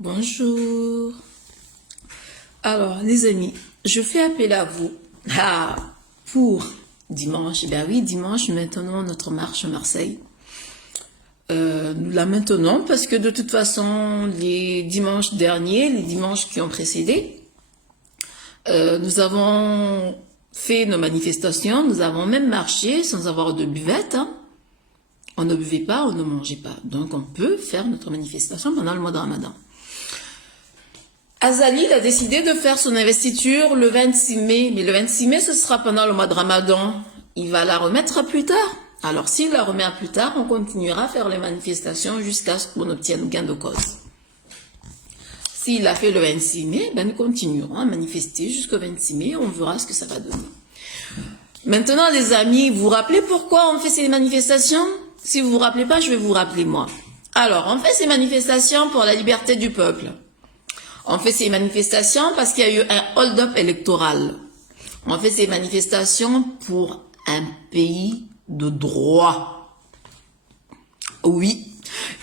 Bonjour. Alors, les amis, je fais appel à vous pour dimanche. Ben oui, dimanche, nous maintenons notre marche à Marseille. Nous la maintenons parce que de toute façon, les dimanches derniers, les dimanches qui ont précédé, nous avons fait nos manifestations, nous avons même marché sans avoir de buvette. Hein. On ne buvait pas, on ne mangeait pas. Donc, on peut faire notre manifestation pendant le mois de Ramadan. Azali a décidé de faire son investiture le 26 mai, mais le 26 mai, ce sera pendant le mois de Ramadan. Il va la remettre plus tard. Alors, s'il la remet à plus tard, on continuera à faire les manifestations jusqu'à ce qu'on obtienne gain de cause. S'il a fait le 26 mai, ben nous continuerons à manifester jusqu'au 26 mai, on verra ce que ça va donner. Maintenant, les amis, vous vous rappelez pourquoi on fait ces manifestations? Si vous vous rappelez pas, je vais vous rappeler moi. Alors, on fait ces manifestations pour la liberté du peuple. On fait ces manifestations parce qu'il y a eu un hold-up électoral. On fait ces manifestations pour un pays de droit. Oui,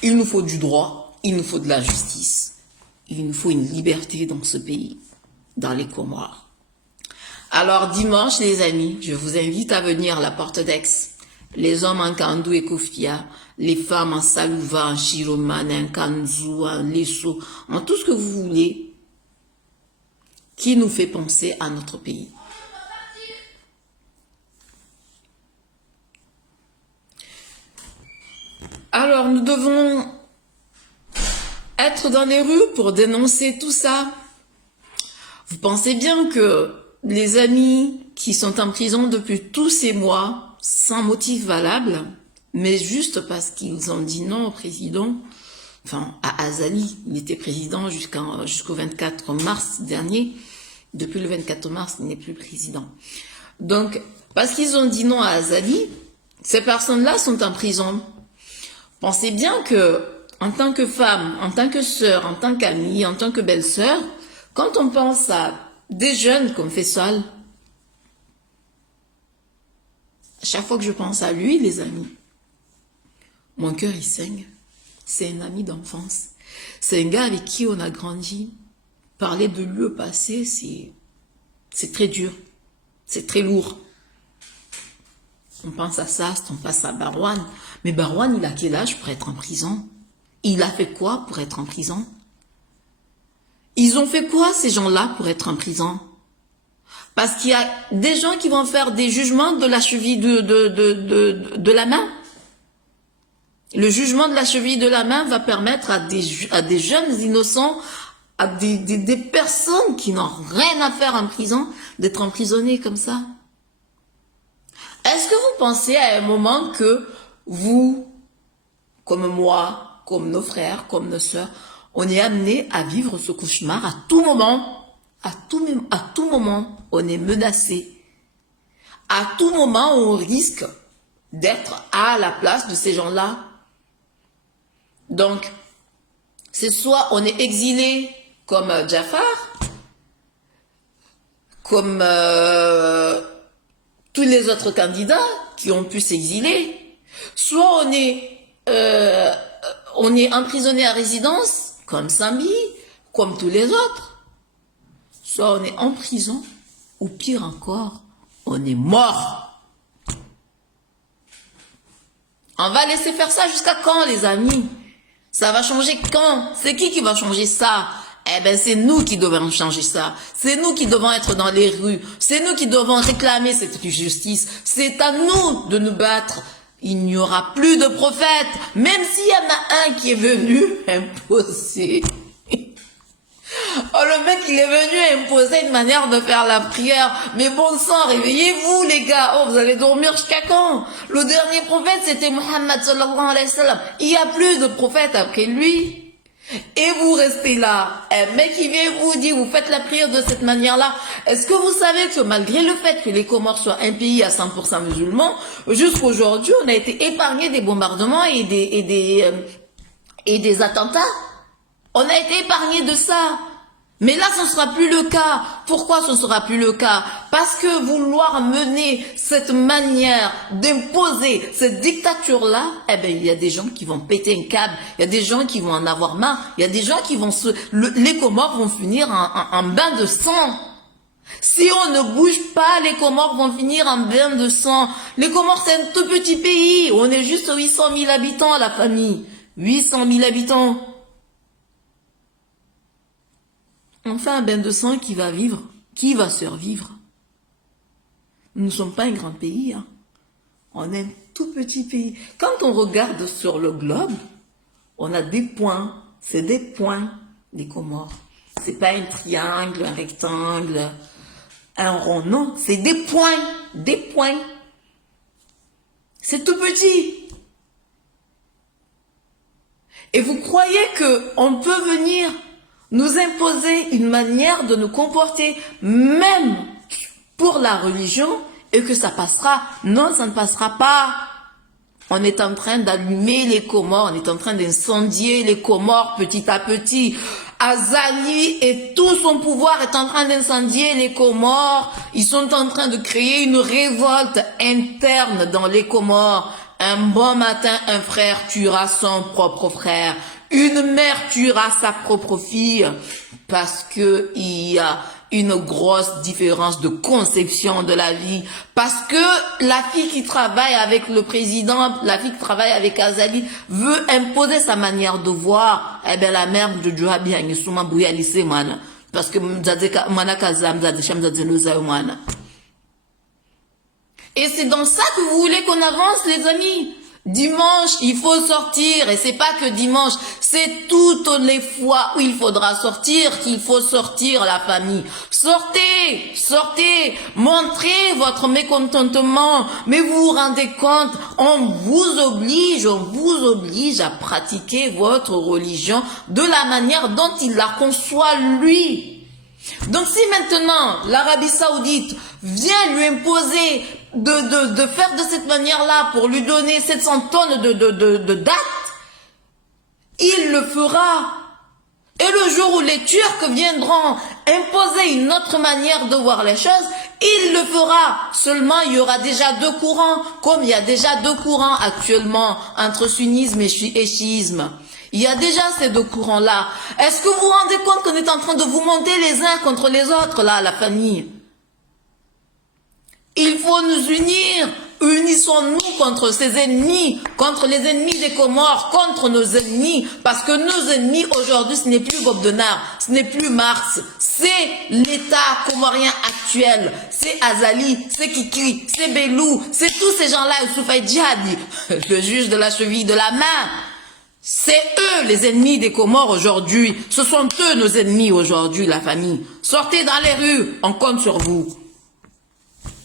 il nous faut du droit, il nous faut de la justice. Il nous faut une liberté dans ce pays, dans les Comores. Alors dimanche, les amis, je vous invite à venir à la Porte d'Aix. Les hommes en Kandou et Kofia, les femmes en Salouva, en Chiroman, en Kanzou, en Lesso, en tout ce que vous voulez, qui nous fait penser à notre pays. Alors, nous devons être dans les rues pour dénoncer tout ça. Vous pensez bien que les amis qui sont en prison depuis tous ces mois, sans motif valable, mais juste parce qu'ils ont dit non au président, enfin à Azali, il était président jusqu'au 24 mars dernier, depuis le 24 mars, il n'est plus président. Donc, parce qu'ils ont dit non à Azali, ces personnes-là sont en prison. Pensez bien que, en tant que femme, en tant que sœur, en tant qu'amie, en tant que belle-sœur, quand on pense à des jeunes comme Faisal, à chaque fois que je pense à lui, les amis, mon cœur il saigne. C'est un ami d'enfance. C'est un gars avec qui on a grandi. Parler de lui au passé, c'est très dur. C'est très lourd. On pense à ça, on pense à Barouane. Mais Barouane, il a quel âge pour être en prison? Il a fait quoi pour être en prison? Ils ont fait quoi, ces gens-là, pour être en prison? Parce qu'il y a des gens qui vont faire des jugements de la cheville de la main. Le jugement de la cheville de la main va permettre à des jeunes innocents, à des personnes qui n'ont rien à faire en prison, d'être emprisonnées comme ça. Est-ce que vous pensez à un moment que vous, comme moi, comme nos frères, comme nos sœurs, on est amené à vivre ce cauchemar à tout moment? À tout moment, on est menacé. À tout moment, on risque d'être à la place de ces gens-là. Donc, c'est soit on est exilé comme Jafar, comme tous les autres candidats qui ont pu s'exiler, soit on est emprisonné à résidence, comme Sami, comme tous les autres. Soit on est en prison, ou pire encore, on est mort. On va laisser faire ça jusqu'à quand, les amis? Ça va changer quand? C'est qui va changer ça? Eh ben, c'est nous qui devons changer ça. C'est nous qui devons être dans les rues. C'est nous qui devons réclamer cette justice. C'est à nous de nous battre. Il n'y aura plus de prophètes, même s'il y en a un qui est venu imposer. Oh, le mec, il est venu imposer une manière de faire la prière. Mais bon sang, réveillez-vous, les gars. Oh, vous allez dormir jusqu'à quand? Le dernier prophète, c'était Muhammad sallallahu alayhi wa sallam. Il n'y a plus de prophète après lui. Et vous restez là. Un mec qui vient vous dire, vous faites la prière de cette manière-là. Est-ce que vous savez que malgré le fait que les Comores soient un pays à 100% musulmans, jusqu'aujourd'hui, on a été épargné des bombardements et des attentats? On a été épargné de ça. Mais là, ce ne sera plus le cas. Pourquoi ce ne sera plus le cas? Parce que vouloir mener cette manière d'imposer cette dictature-là, eh ben, il y a des gens qui vont péter un câble, il y a des gens qui vont en avoir marre, il y a des gens qui vont les Comores vont finir en bain de sang. Si on ne bouge pas, les Comores vont finir en bain de sang. Les Comores, c'est un tout petit pays. On est juste 800 000 habitants, la famille. 800 000 habitants. On fait un bain de sang qui va vivre. Qui va survivre? Nous ne sommes pas un grand pays. Hein. On est un tout petit pays. Quand on regarde sur le globe, on a des points. C'est des points, les Comores. C'est pas un triangle, un rectangle, un rond. Non, c'est des points. Des points. C'est tout petit. Et vous croyez qu'on peut venir nous imposer une manière de nous comporter, même pour la religion, et que ça passera? Non, ça ne passera pas. On est en train d'allumer les Comores, on est en train d'incendier les Comores petit à petit. Azali et tout son pouvoir est en train d'incendier les Comores. Ils sont en train de créer une révolte interne dans les Comores. Un bon matin, un frère tuera son propre frère. Une mère tuera sa propre fille parce que il y a une grosse différence de conception de la vie. Parce que la fille qui travaille avec le président, la fille qui travaille avec Azali, veut imposer sa manière de voir. Eh bien, la mère de Dieu a bien parce que et c'est dans ça que vous voulez qu'on avance, les amis. Dimanche, il faut sortir. Et c'est pas que dimanche, c'est toutes les fois où il faudra sortir qu'il faut sortir, la famille. Sortez, sortez, montrez votre mécontentement. Mais vous vous rendez compte, on vous oblige à pratiquer votre religion de la manière dont il la conçoit lui. Donc si maintenant l'Arabie Saoudite vient lui imposer de faire de cette manière-là pour lui donner 700 tonnes de dattes, il le fera. Et le jour où les Turcs viendront imposer une autre manière de voir les choses, il le fera. Seulement, il y aura déjà deux courants, comme il y a déjà deux courants actuellement entre sunnisme et chiisme. Il y a déjà ces deux courants-là. Est-ce que vous vous rendez compte qu'on est en train de vous monter les uns contre les autres, là, la famille? Il faut nous unir. Unissons-nous contre ces ennemis, contre les ennemis des Comores, contre nos ennemis. Parce que nos ennemis, aujourd'hui, ce n'est plus Bob Denard, ce n'est plus Marx. C'est l'État comorien actuel. C'est Azali, c'est Kiki, c'est Belou, c'est tous ces gens-là, Soufay Djihadi, le juge de la cheville de la main. C'est eux les ennemis des Comores aujourd'hui. Ce sont eux nos ennemis aujourd'hui, la famille. Sortez dans les rues, on compte sur vous.